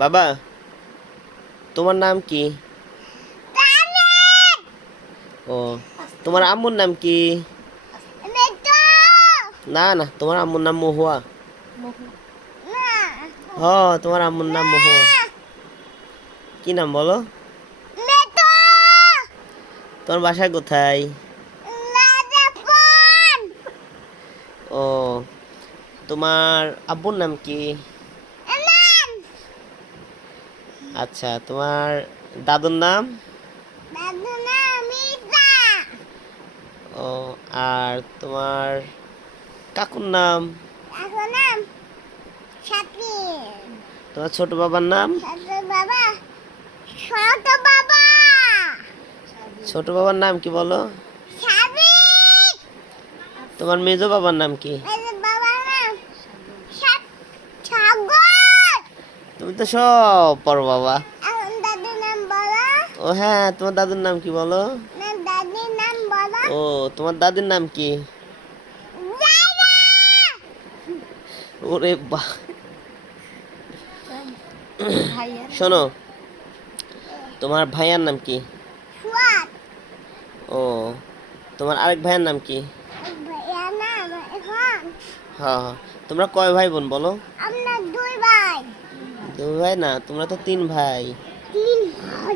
বাবা, তোমার নাম কি? ও, তোমার আম্মুর নাম কি? না না, তোমার আম্মুর নাম মহুয়া। হ, তোমার আম্মুর নাম মহুয়া। কি নাম বলো? তোমার বাসা কোথায়? ও, তোমার আব্বুর নাম কি? আচ্ছা, তোমার দাদুর নাম? ও, আর তোমার কাকুর নাম? তোমার ছোট বাবার নাম? ছোট বাবার নাম কি বলো? তোমার মেজো বাবার নাম কি? তুমি তো সব পারো বাবা। ও হ্যাঁ, তোমার দাদুর নাম কি বলো? ও, তোমার দাদির নাম কি? ওরে বাহ। শোনো, তোমার ভাইয়ার নাম কি? ও, তোমার আরেক ভাইয়ের নাম কি? হ্যাঁ হ্যাঁ, তোমরা কয় ভাই বোন বলো? আমরা দুই ভাই। দুই ভাই না, তোমরা তো তিন ভাই। তিন ভাই।